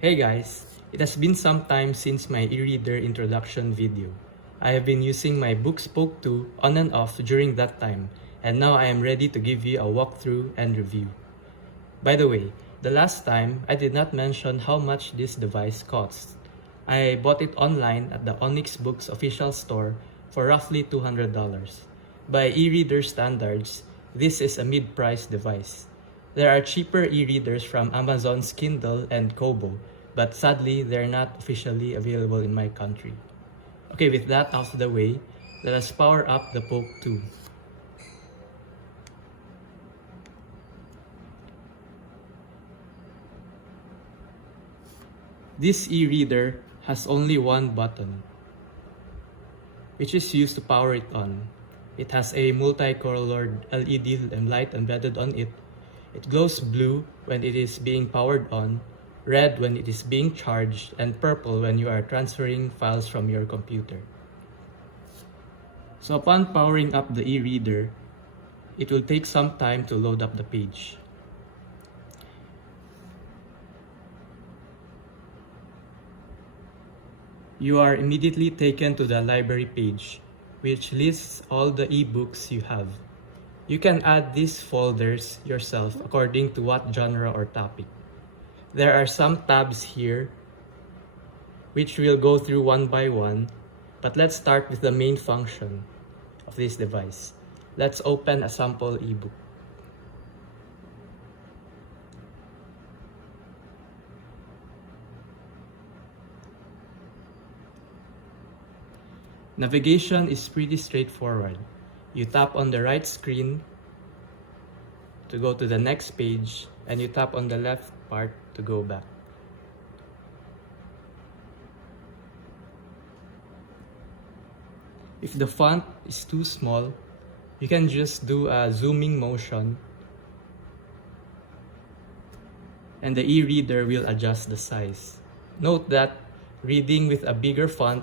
Hey guys, it has been some time since my e-reader introduction video. I have been using my Boox 2 on and off during that time, and now I am ready to give you a walkthrough and review. By the way, the last time I did not mention how much this device costs. I bought it online at the Onyx Books official store for roughly $200. By e-reader standards, this is a mid-price device. There are cheaper e-readers from Amazon's Kindle and Kobo, but sadly, they're not officially available in my country. Okay, with that out of the way, let us power up the Poke 2. This e-reader has only one button, which is used to power it on. It has a multicolored LED light embedded on it. It glows blue when it is being powered on, red when it is being charged, and purple when you are transferring files from your computer. So upon powering up the e-reader, it will take some time to load up the page. You are immediately taken to the library page, which lists all the ebooks you have. You can add these folders yourself according to what genre or topic. There are some tabs here, which we'll go through one by one, but let's start with the main function of this device. Let's open a sample ebook. Navigation is pretty straightforward. You tap on the right screen to go to the next page, and you tap on the left part to go back. If the font is too small, you can just do a zooming motion, and the e-reader will adjust the size. Note that reading with a bigger font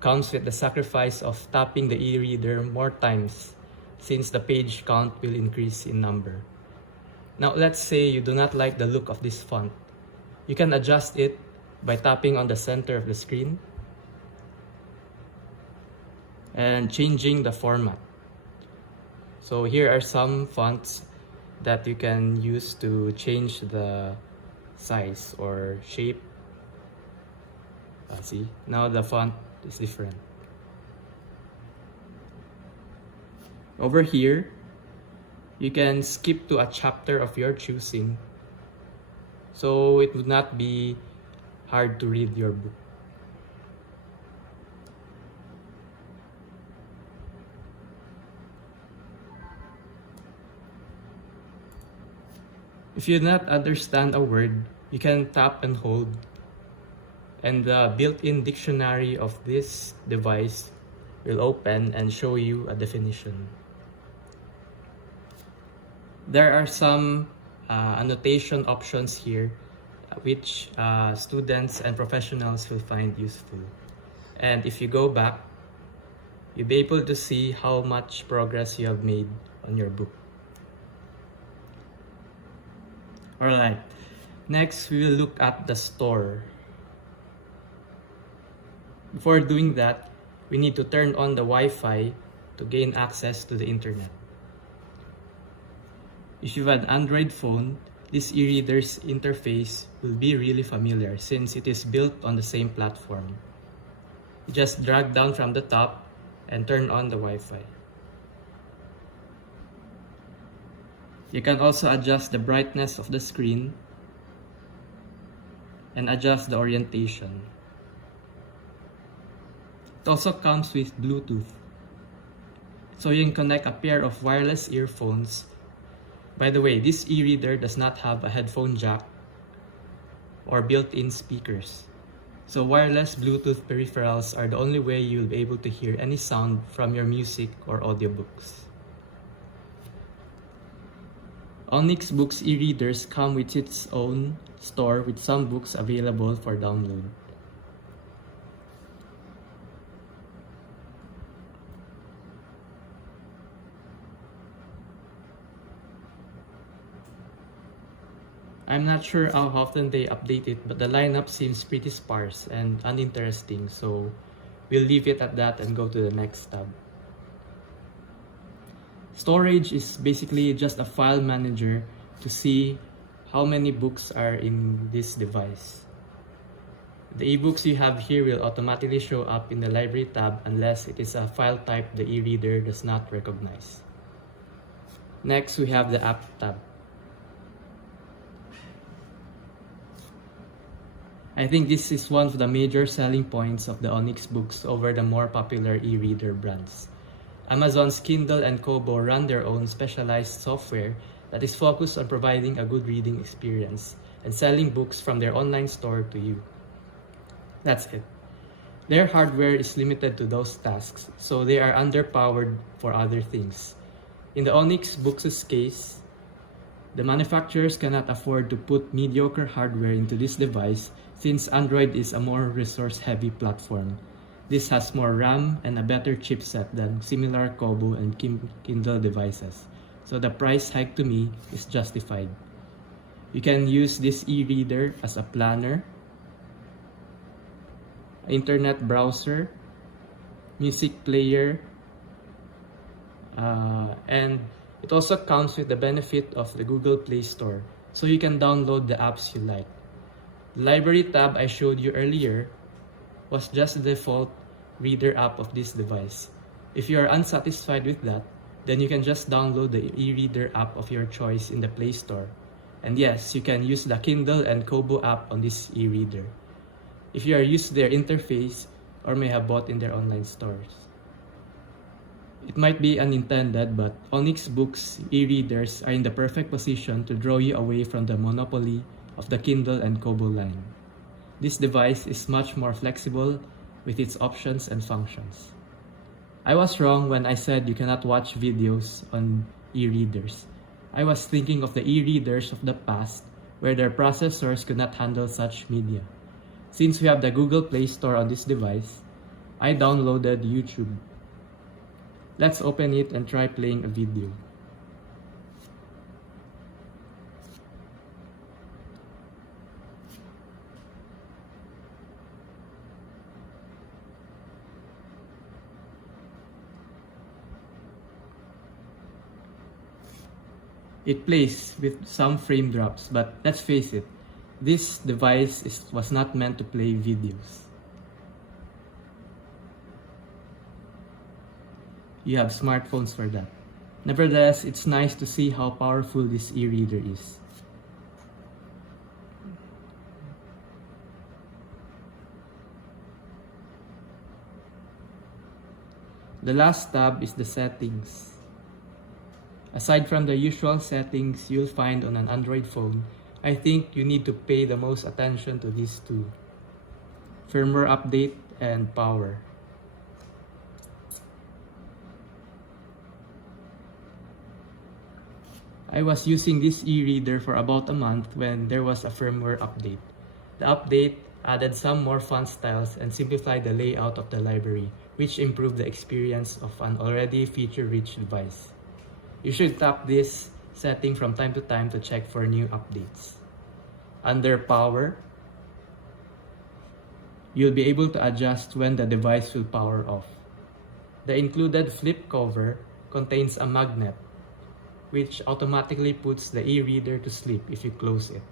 comes with the sacrifice of tapping the e-reader more times, since the page count will increase in number. Now let's say you do not like the look of this font. You can adjust it by tapping on the center of the screen and changing the format. So here are some fonts that you can use to change the size or shape. See, now the font is different. Over here, you can skip to a chapter of your choosing, so it would not be hard to read your book. If you do not understand a word, you can tap and hold, and the built-in dictionary of this device will open and show you a definition. There are some annotation options here which students and professionals will find useful. And if you go back, you'll be able to see how much progress you have made on your book. Alright, next we will look at the store. Before doing that, we need to turn on the Wi-Fi to gain access to the internet. If you have an Android phone, this e-reader's interface will be really familiar since it is built on the same platform. You just drag down from the top and turn on the Wi-Fi. You can also adjust the brightness of the screen and adjust the orientation. It also comes with Bluetooth, so you can connect a pair of wireless earphones. By the way, this e-reader does not have a headphone jack or built-in speakers, so wireless Bluetooth peripherals are the only way you'll be able to hear any sound from your music or audiobooks. Onyx Books e-readers come with its own store with some books available for download. I'm I'm not sure how often they update it, but the lineup seems pretty sparse and uninteresting, so we'll leave it at that and go to the next tab. Storage is basically just a file manager to see how many books are in this device. The ebooks you have here will automatically show up in the library tab unless it is a file type the e-reader does not recognize. Next, we have the app tab. I think this is one of the major selling points of the Onyx books over the more popular e-reader brands. Amazon's Kindle and Kobo run their own specialized software that is focused on providing a good reading experience and selling books from their online store to you. That's it. Their hardware is limited to those tasks, so they are underpowered for other things. In the Onyx Books' case, the manufacturers cannot afford to put mediocre hardware into this device since Android is a more resource-heavy platform. This has more RAM and a better chipset than similar Kobo and Kindle devices, so the price hike to me is justified. You can use this e-reader as a planner, internet browser, music player, and it also comes with the benefit of the Google Play Store, so you can download the apps you like. The library tab I showed you earlier was just the default reader app of this device. If you are unsatisfied with that, then you can just download the e-reader app of your choice in the Play Store. And yes, you can use the Kindle and Kobo app on this e-reader if you are used to their interface or may have bought in their online stores. It might be unintended, but Onyx Books e-readers are in the perfect position to draw you away from the monopoly of the Kindle and Kobo line. This device is much more flexible with its options and functions. I was wrong when I said you cannot watch videos on e-readers. I was thinking of the e-readers of the past where their processors could not handle such media. Since we have the Google Play Store on this device, I downloaded YouTube. Let's open it and try playing a video. It plays with some frame drops, but let's face it, this device was not meant to play videos. You have smartphones for that. Nevertheless, it's nice to see how powerful this e-reader is. The last tab is the settings. Aside from the usual settings you'll find on an Android phone, I think you need to pay the most attention to these two: firmware update and power. I was using this e-reader for about a month when there was a firmware update. The update added some more font styles and simplified the layout of the library, which improved the experience of an already feature-rich device. You should tap this setting from time to time to check for new updates. Under power, you'll be able to adjust when the device will power off. The included flip cover contains a magnet, which automatically puts the e-reader to sleep if you close it.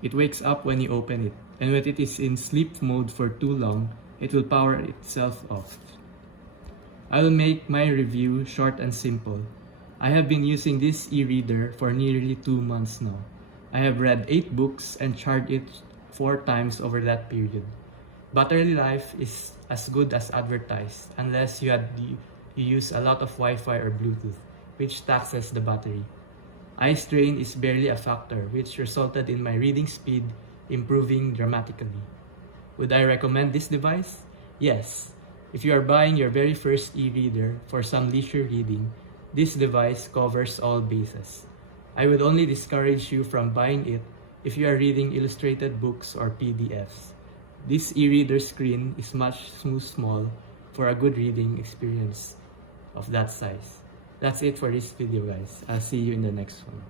It wakes up when you open it, and when it is in sleep mode for too long, it will power itself off. I will make my review short and simple. I have been using this e-reader for nearly 2 months now. I have read 8 books and charged it 4 times over that period. Battery life is as good as advertised unless you use a lot of Wi-Fi or Bluetooth, which taxes the battery. Eye strain is barely a factor, which resulted in my reading speed improving dramatically. Would I recommend this device? Yes. If you are buying your very first e-reader for some leisure reading, this device covers all bases. I would only discourage you from buying it if you are reading illustrated books or PDFs. This e-reader screen is much too small for a good reading experience. of that size. That's it for this video, guys. I'll see you in the next one.